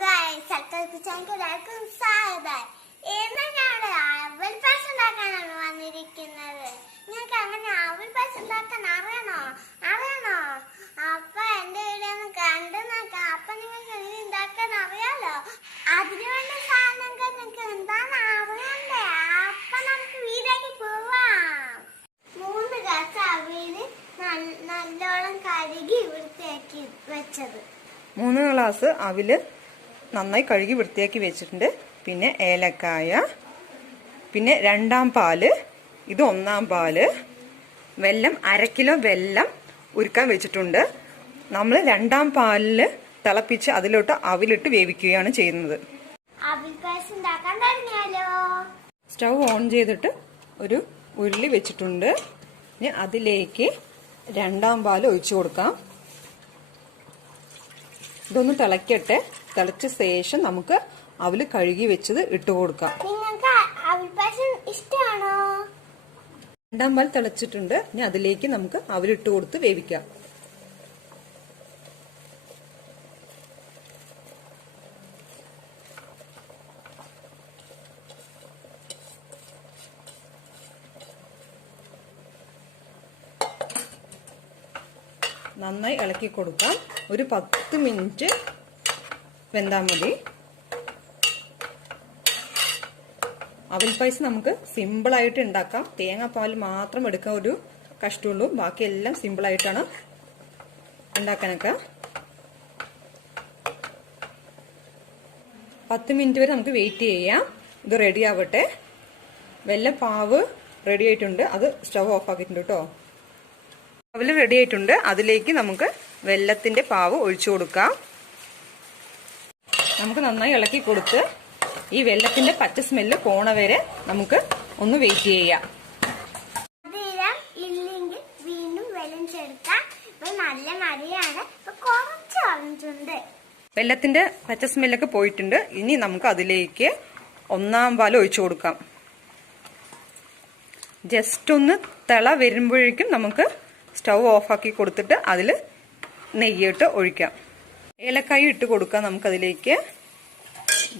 എല്ലാവർക്കും സ്വാഗതം ഇന്ന് ഞങ്ങളുടെ അവൽ പായസം ഉണ്ടാക്കാനാണ് വന്നിരിക്കുന്നത്. നിങ്ങൾക്ക് അങ്ങനെ അവൽ പായസം ഉണ്ടാക്കാൻ അറിയണോ? അറിയണോ? അപ്പൊ എന്റെ വീഡിയോ ഒന്ന് കണ്ടു നോക്കാം. അപ്പൊ നിങ്ങൾക്ക് ഉണ്ടാക്കാൻ അറിയാലോ? അതിനു വേണ്ട സാധനങ്ങൾ നിങ്ങൾക്ക് എന്താന്ന് അറിയണ്ടേ? അപ്പൊ നമുക്ക് വീട്ടിലേക്ക് പോവാം. മൂന്ന് ഗ്ലാസ് നല്ല- നല്ലോണം കഴുകി വൃത്തിയാക്കി വെച്ചത്. മൂന്ന് ഗ്ലാസ് അവിൽ നന്നായി കഴുകി വൃത്തിയാക്കി വെച്ചിട്ടുണ്ട്. പിന്നെ ഏലക്കായ പിന്നെ രണ്ടാം പാൽ ഇത് ഒന്നാം പാൽ വെല്ലം അര കിലോ വെല്ലം ഉരുക്കാൻ വെച്ചിട്ടുണ്ട്. നമ്മൾ രണ്ടാം പാലിൽ തിളപ്പിച്ച് അതിലോട്ട് അവിലിട്ട് വേവിക്കുകയാണ് ചെയ്യുന്നത്. സ്റ്റൗ ഓൺ ചെയ്തിട്ട് ഒരു ഉരുളി വെച്ചിട്ടുണ്ട്. ഇനി അതിലേക്ക് രണ്ടാം പാൽ ഒഴിച്ചു കൊടുക്കാം. ഇതൊന്ന് തിളയ്ക്കട്ടെ തിളച്ച ശേഷം നമുക്ക് അവൽ കഴുകി വെച്ചത് ഇട്ട് കൊടുക്കാം. രണ്ടാം പാൽ തിളച്ചിട്ടുണ്ട്. ഇനി അതിലേക്ക് നമുക്ക് അവലിട്ട് കൊടുത്ത് വേവിക്കാം. നന്നായി ഇളക്കി കൊടുക്കാം. ഒരു പത്ത് മിനിറ്റ് വെന്താൽ മതി. അവൽ പായസം നമുക്ക് സിമ്പിളായിട്ട് ഉണ്ടാക്കാം. തേങ്ങാപ്പാൽ മാത്രം എടുക്കാൻ ഒരു കഷ്ടമുള്ളൂ ബാക്കിയെല്ലാം സിമ്പിളായിട്ടാണ് ഉണ്ടാക്കാനൊക്കെ. പത്ത് മിനിറ്റ് വരെ നമുക്ക് വെയിറ്റ് ചെയ്യാം. ഇത് റെഡി ആവട്ടെ. വെല്ല പാവ് റെഡി ആയിട്ടുണ്ട്. അത് സ്റ്റവ് ഓഫ് ആക്കിയിട്ടുണ്ട് കേട്ടോ അവൽ റെഡി ആയിട്ടുണ്ട്. അതിലേക്ക് നമുക്ക് വെല്ലത്തിന്റെ പാവ് ഒഴിച്ചു കൊടുക്കാം. നമുക്ക് നന്നായി ഇളക്കി കൊടുത്ത് ഈ വെള്ളത്തിന്റെ പച്ച സ്മെല്ല് പോണ വരെ നമുക്ക് ഒന്ന് വെയിറ്റ് ചെയ്യാം. വെള്ളത്തിന്റെ പച്ച സ്മെല്ലൊക്കെ പോയിട്ടുണ്ട്. ഇനി നമുക്ക് അതിലേക്ക് ഒന്നാം പാൽ ഒഴിച്ചു കൊടുക്കാം. ജസ്റ്റ് ഒന്ന് തിള വരുമ്പോഴേക്കും നമുക്ക് സ്റ്റൗ ഓഫാക്കി കൊടുത്തിട്ട് അതിൽ നെയ്യിട്ട് ഒഴിക്കാം. ഏലക്കായ ഇട്ട് കൊടുക്കാം നമുക്കതിലേക്ക്.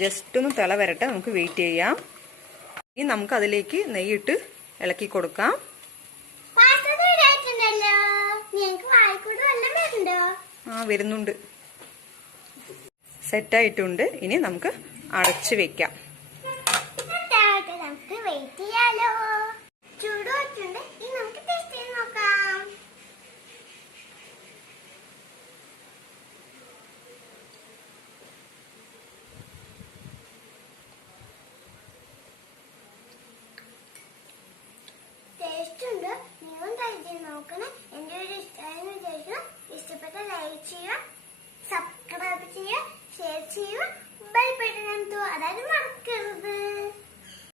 ജസ്റ്റ് ഒന്ന് തിള വരട്ടെ നമുക്ക് വെയിറ്റ് ചെയ്യാം. ഇനി നമുക്ക് അതിലേക്ക് നെയ്യിട്ട് ഇളക്കി കൊടുക്കാം. ആ വരുന്നുണ്ട്. സെറ്റായിട്ടുണ്ട് ഇനി നമുക്ക് അടച്ചു വെക്കാം. നമുക്ക് വെയിറ്റ് ചെയ്യാലോ. ചൂട് വെച്ചിട്ടുണ്ട്